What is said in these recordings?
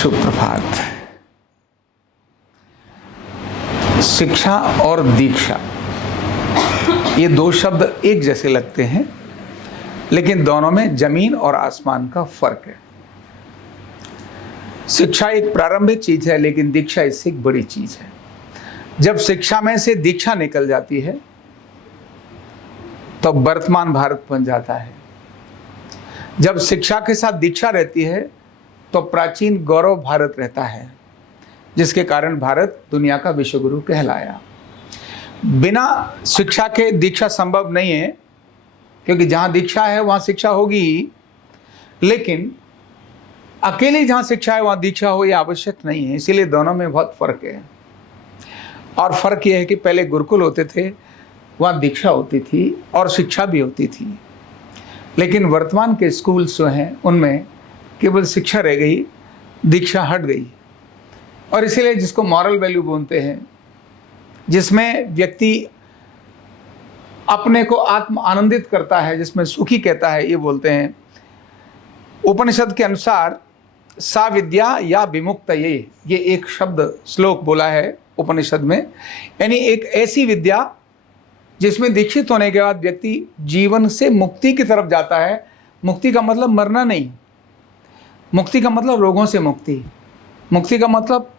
सुप्रभात। शिक्षा और दीक्षा ये दो शब्द एक जैसे लगते हैं, लेकिन दोनों में जमीन और आसमान का फर्क है। शिक्षा एक प्रारंभिक चीज है, लेकिन दीक्षा इससे एक बड़ी चीज है। जब शिक्षा में से दीक्षा निकल जाती है तो वर्तमान भारत बन जाता है। जब शिक्षा के साथ दीक्षा रहती है तो प्राचीन गौरव भारत रहता है, जिसके कारण भारत दुनिया का विश्वगुरु कहलाया। बिना शिक्षा के दीक्षा संभव नहीं है, क्योंकि जहां दीक्षा है वहां शिक्षा होगी ही, लेकिन अकेले जहां शिक्षा है वहां दीक्षा हो यह आवश्यक नहीं है। इसीलिए दोनों में बहुत फर्क है। और फर्क यह है कि पहले गुरुकुल होते थे, वहां दीक्षा होती थी और शिक्षा भी होती थी, लेकिन वर्तमान के स्कूल जो हैं उनमें केवल शिक्षा रह गई, दीक्षा हट गई। और इसीलिए जिसको मॉरल वैल्यू बोलते हैं, जिसमें व्यक्ति अपने को आत्म आनंदित करता है, जिसमें सुखी कहता है, ये बोलते हैं। उपनिषद के अनुसार सा विद्या या विमुक्त ये एक शब्द श्लोक बोला है उपनिषद में, यानी एक ऐसी विद्या जिसमें दीक्षित होने के बाद व्यक्ति जीवन से मुक्ति की तरफ जाता है। मुक्ति का मतलब मरना नहीं, मुक्ति का मतलब रोगों से मुक्ति, मुक्ति का मतलब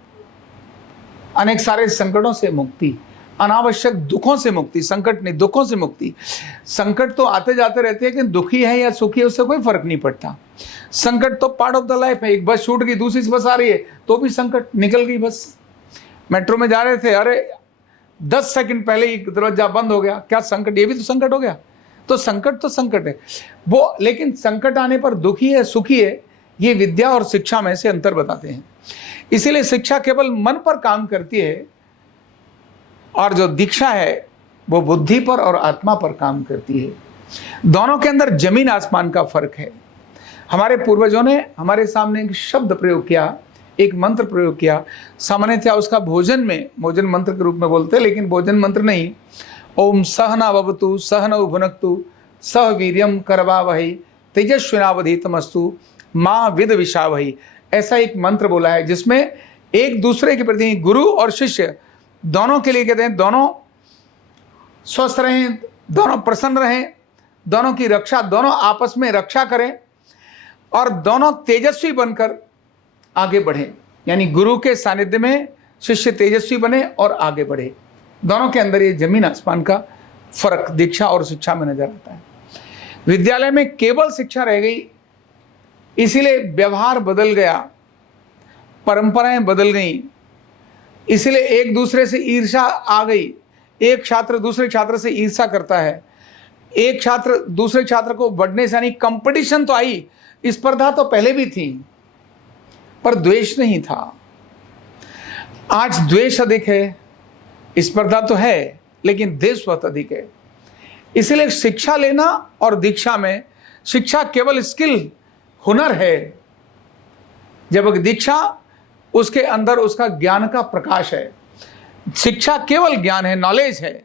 अनेक सारे संकटों से मुक्ति, अनावश्यक दुखों से मुक्ति। संकट नहीं, दुखों से मुक्ति। संकट तो आते जाते रहते हैं, लेकिन दुखी है या सुखी है उससे कोई फर्क नहीं पड़ता। संकट तो पार्ट ऑफ द लाइफ है। एक बस छूट गई, दूसरी बस आ रही है तो भी संकट, निकल गई बस। मेट्रो में जा रहे थे, अरे 10 सेकंड पहले ही दरवाजा बंद हो गया, क्या संकट? ये भी तो संकट हो गया। तो संकट है वो, लेकिन संकट आने पर दुखी है सुखी है, ये विद्या और शिक्षा में से अंतर बताते हैं। इसीलिए शिक्षा केवल मन पर काम करती है और जो दीक्षा है वो बुद्धि पर और आत्मा पर काम करती है। दोनों के अंदर जमीन आसमान का फर्क है। हमारे पूर्वजों ने हमारे सामने एक शब्द प्रयोग किया, एक मंत्र प्रयोग किया। सामान्यतः उसका भोजन मंत्र के रूप में बोलते हैं, लेकिन भोजन मंत्र नहीं। ओम सहना भवतु सहनौ भुनक्तु सह वीर्यम करवावहै तेजस्विनावधीतमस्तु मां विद्विषावहै, ऐसा एक मंत्र बोला है, जिसमें एक दूसरे के प्रति गुरु और शिष्य दोनों के लिए कहते हैं, दोनों स्वस्थ रहें, दोनों प्रसन्न रहें, दोनों की रक्षा, दोनों आपस में रक्षा करें और दोनों तेजस्वी बनकर आगे बढ़ें। यानी गुरु के सानिध्य में शिष्य तेजस्वी बने और आगे बढ़े। दोनों के अंदर ये जमीन आसमान का फर्क दीक्षा और शिक्षा में नजर आता है। विद्यालय में केवल शिक्षा रह गई, इसीलिए व्यवहार बदल गया, परंपराएं बदल गई, इसीलिए एक दूसरे से ईर्ष्या आ गई। एक छात्र दूसरे छात्र से ईर्ष्या करता है, एक छात्र दूसरे छात्र को बढ़ने से, यानी कंपटीशन तो आई, स्पर्धा तो पहले भी थी, पर द्वेष नहीं था। आज द्वेष अधिक है, स्पर्धा तो है, लेकिन देश बहुत अधिक है। इसलिए शिक्षा लेना और दीक्षा में, शिक्षा केवल स्किल हुनर है, जबकि दीक्षा उसके अंदर उसका ज्ञान का प्रकाश है। शिक्षा केवल ज्ञान है, नॉलेज है।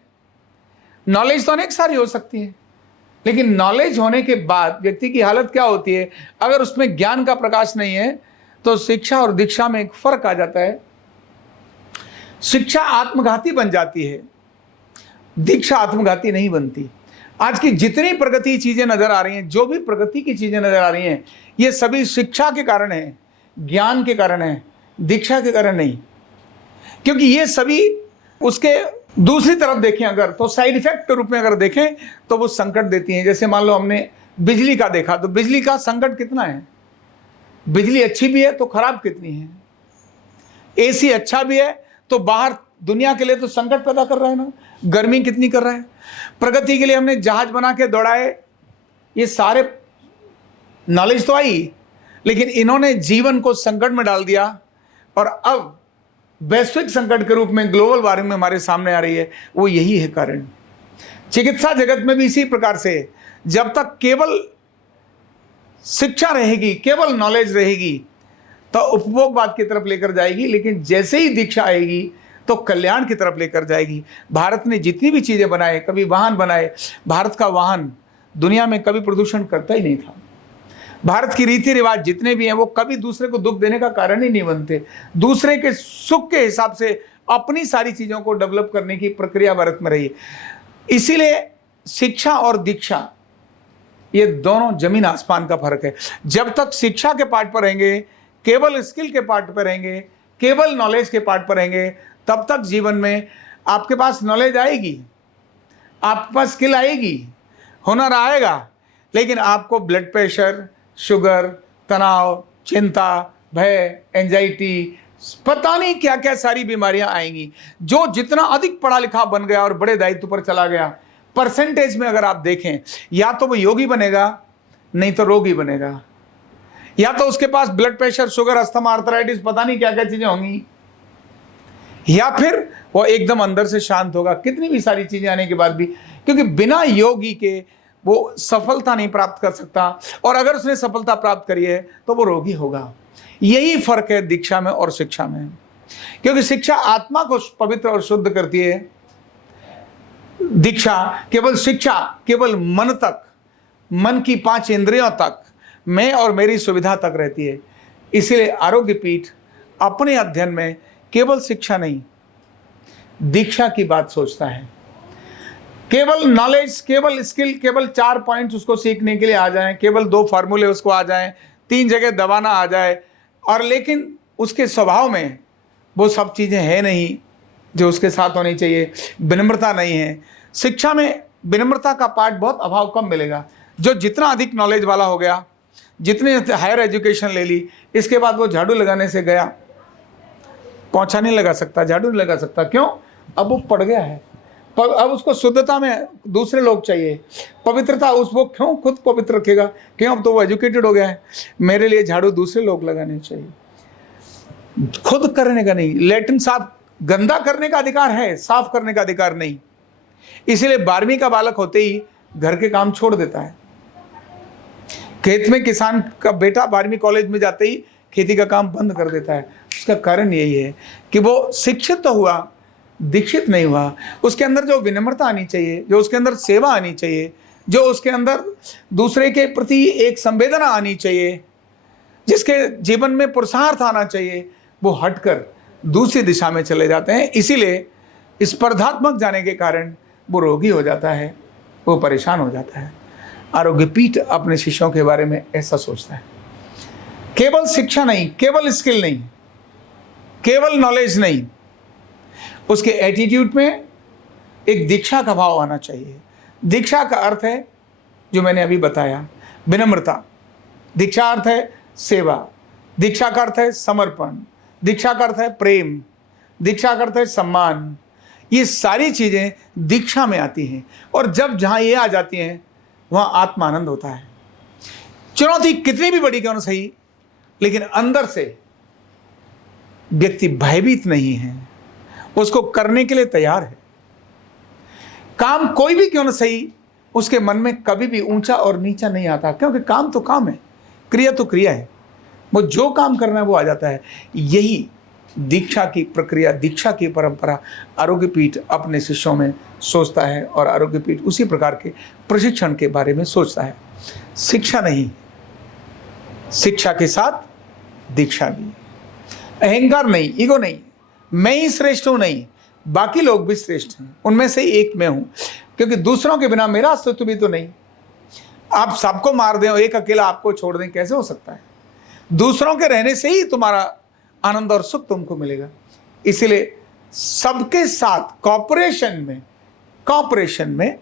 नॉलेज तो अनेक सारी हो सकती है, लेकिन नॉलेज होने के बाद व्यक्ति की हालत क्या होती है? अगर उसमें ज्ञान का प्रकाश नहीं है तो शिक्षा और दीक्षा में एक फर्क आ जाता है। शिक्षा आत्मघाती बन जाती है, दीक्षा आत्मघाती नहीं बनती। आज की जितनी प्रगति चीजें नजर आ रही हैं, जो भी प्रगति की चीजें नजर आ रही हैं, ये सभी शिक्षा के कारण है, ज्ञान के कारण है, दीक्षा के कारण नहीं। क्योंकि ये सभी उसके दूसरी तरफ देखें अगर, तो साइड इफेक्ट के रूप में अगर देखें तो वो संकट देती हैं। जैसे मान लो हमने बिजली का देखा, तो बिजली का संकट कितना है। बिजली अच्छी भी है तो खराब कितनी है। एसी अच्छा भी है तो बाहर दुनिया के लिए तो संकट पैदा कर रहा है ना, गर्मी कितनी कर रहा है। प्रगति के लिए हमने जहाज बना के दौड़ाए, ये सारे नॉलेज तो आई, लेकिन इन्होंने जीवन को संकट में डाल दिया। और अब वैश्विक संकट के रूप में ग्लोबल वार्मिंग में हमारे सामने आ रही है, वो यही है कारण। चिकित्सा जगत में भी इसी प्रकार से, जब तक केवल शिक्षा रहेगी, केवल नॉलेज रहेगी, तो उपभोगवाद की तरफ लेकर जाएगी, लेकिन जैसे ही दीक्षा आएगी तो कल्याण की तरफ लेकर जाएगी। भारत ने जितनी भी चीजें बनाए, कभी वाहन बनाए, भारत का वाहन दुनिया में कभी प्रदूषण करता ही नहीं था। भारत की रीति रिवाज जितने भी हैं वो कभी दूसरे को दुख देने का कारण ही नहीं बनते। दूसरे के सुख के हिसाब से अपनी सारी चीज़ों को डेवलप करने की प्रक्रिया भारत में रही है। इसीलिए शिक्षा और दीक्षा ये दोनों जमीन आसमान का फर्क है। जब तक शिक्षा के पार्ट पर रहेंगे, केवल स्किल के पार्ट पर रहेंगे, केवल नॉलेज के पार्ट पर रहेंगे, तब तक जीवन में आपके पास नॉलेज आएगी, आपके पास स्किल आएगी, हुनर आएगा, लेकिन आपको ब्लड प्रेशर, शुगर, तनाव, चिंता, भय, एंजाइटी, पता नहीं क्या क्या सारी बीमारियां आएंगी। जो जितना अधिक पढ़ा लिखा बन गया और बड़े दायित्व पर चला गया, परसेंटेज में अगर आप देखें, या तो वो योगी बनेगा नहीं तो रोगी बनेगा, या तो उसके पास blood pressure, sugar, asthma, arthritis, पता नहीं क्या क्या चीजें होंगी, या फिर वो एकदम अंदर से शांत होगा, कितनी भी सारी चीजें आने के बाद भी, क्योंकि बिना योगी के वो सफलता नहीं प्राप्त कर सकता, और अगर उसने सफलता प्राप्त करी है तो वो रोगी होगा। यही फर्क है दीक्षा में और शिक्षा में, क्योंकि शिक्षा आत्मा को पवित्र और शुद्ध करती है, दीक्षा शिक्षा केवल मन तक, मन की 5 इंद्रियों तक, मैं और मेरी सुविधा तक रहती है। इसीलिए आरोग्य पीठ अपने अध्ययन में केवल शिक्षा नहीं, दीक्षा की बात सोचता है। केवल नॉलेज, केवल स्किल, केवल 4 पॉइंट्स उसको सीखने के लिए आ जाएं, केवल 2 फार्मूले उसको आ जाएं, 3 जगह दबाना आ जाए, और लेकिन उसके स्वभाव में वो सब चीज़ें हैं नहीं जो उसके साथ होनी चाहिए। विनम्रता नहीं है। शिक्षा में विनम्रता का पार्ट बहुत अभाव कम मिलेगा। जो जितना अधिक नॉलेज वाला हो गया, जितने हायर एजुकेशन ले ली, इसके बाद वो झाड़ू लगाने से गया, पोंछा नहीं लगा सकता, झाड़ू नहीं लगा सकता। क्यों? अब वो पड़ गया है। अब उसको शुद्धता में दूसरे लोग चाहिए, पवित्रता वो क्यों खुद पवित्र रखेगा? क्यों? अब तो वो एजुकेटेड हो गया है, मेरे लिए झाड़ू दूसरे लोग लगाने चाहिए, खुद करने का नहीं। लैट्रिन साफ गंदा करने का अधिकार है, साफ करने का अधिकार नहीं। इसीलिए 12वीं का बालक होते ही घर के काम छोड़ देता है। खेत में किसान का बेटा 12वीं कॉलेज में जाते ही खेती का काम बंद कर देता है। उसका कारण यही है कि वो शिक्षित तो हुआ, दीक्षित नहीं हुआ। उसके अंदर जो विनम्रता आनी चाहिए, जो उसके अंदर सेवा आनी चाहिए, जो उसके अंदर दूसरे के प्रति एक संवेदना आनी चाहिए, जिसके जीवन में पुरुषार्थ आना चाहिए, वो हटकर दूसरी दिशा में चले जाते हैं। इसीलिए स्पर्धात्मक जाने के कारण वो रोगी हो जाता है, वो परेशान हो जाता है। आरोग्य पीठ अपने शिष्यों के बारे में ऐसा सोचता है। केवल शिक्षा नहीं, केवल स्किल नहीं, केवल नॉलेज नहीं, उसके एटीट्यूड में एक दीक्षा का भाव आना चाहिए। दीक्षा का अर्थ है जो मैंने अभी बताया, विनम्रता। दीक्षा अर्थ है सेवा, दीक्षा का अर्थ है समर्पण, दीक्षा का अर्थ है प्रेम, दीक्षा का अर्थ है सम्मान। ये सारी चीजें दीक्षा में आती हैं, और जब जहां ये आ जाती हैं वहां आत्मानंद होता है। चुनौती कितनी भी बड़ी क्यों न सही, लेकिन अंदर से व्यक्ति भयभीत नहीं है, उसको करने के लिए तैयार है। काम कोई भी क्यों न सही, उसके मन में कभी भी ऊंचा और नीचा नहीं आता, क्योंकि काम तो काम है, क्रिया तो क्रिया है। वो जो काम करना है वो आ जाता है। यही दीक्षा की प्रक्रिया, दीक्षा की परंपरा आरोग्य पीठ अपने शिष्यों में सोचता है, और आरोग्य पीठ उसी प्रकार के प्रशिक्षण के बारे में सोचता है। शिक्षा नहीं, शिक्षा के साथ दीक्षा भी। अहंकार नहीं, ईगो नहीं, मैं ही श्रेष्ठ हूं नहीं, बाकी लोग भी श्रेष्ठ हैं, उनमें से एक मैं हूं, क्योंकि दूसरों के बिना मेरा अस्तित्व भी तो नहीं। आप सबको मार दें और एक अकेला आपको छोड़ दें, कैसे हो सकता है? दूसरों के रहने से ही तुम्हारा आनंद और सुख तुमको मिलेगा। इसीलिए सबके साथ कॉपरेशन में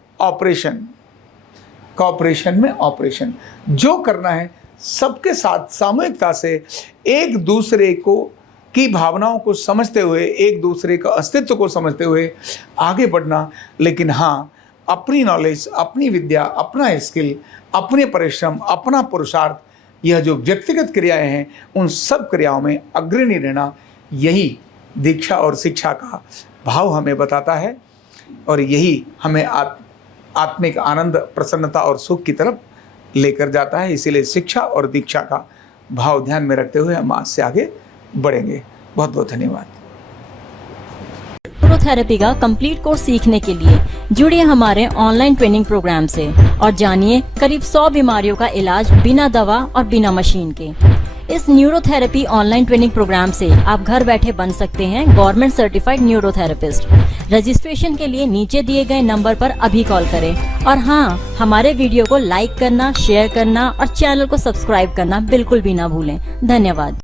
ऑपरेशन जो करना है, सबके साथ सामूहिकता से एक दूसरे को की भावनाओं को समझते हुए, एक दूसरे का अस्तित्व को समझते हुए आगे बढ़ना। लेकिन हाँ, अपनी नॉलेज, अपनी विद्या, अपना स्किल, अपने परिश्रम, अपना पुरुषार्थ, यह जो व्यक्तिगत क्रियाएं हैं, उन सब क्रियाओं में अग्रणी रहना, यही दीक्षा और शिक्षा का भाव हमें बताता है, और यही हमें आत्मिक आनंद, प्रसन्नता और सुख की तरफ लेकर जाता है। इसीलिए शिक्षा और दीक्षा का भाव ध्यान में रखते हुए हम आज से आगे बढ़ेंगे। बहुत बहुत धन्यवाद। न्यूरोथेरेपी का कंप्लीट कोर्स सीखने के लिए जुड़िए हमारे ऑनलाइन ट्रेनिंग प्रोग्राम से और जानिए करीब 100 बीमारियों का इलाज बिना दवा और बिना मशीन के। इस न्यूरोथेरेपी ऑनलाइन ट्रेनिंग प्रोग्राम से आप घर बैठे बन सकते हैं गवर्नमेंट सर्टिफाइड न्यूरोथेरेपिस्ट। रजिस्ट्रेशन के लिए नीचे दिए गए नंबर पर अभी कॉल करें और हाँ, हमारे वीडियो को लाइक करना, शेयर करना और चैनल को सब्सक्राइब करना बिल्कुल भी ना भूलें। धन्यवाद।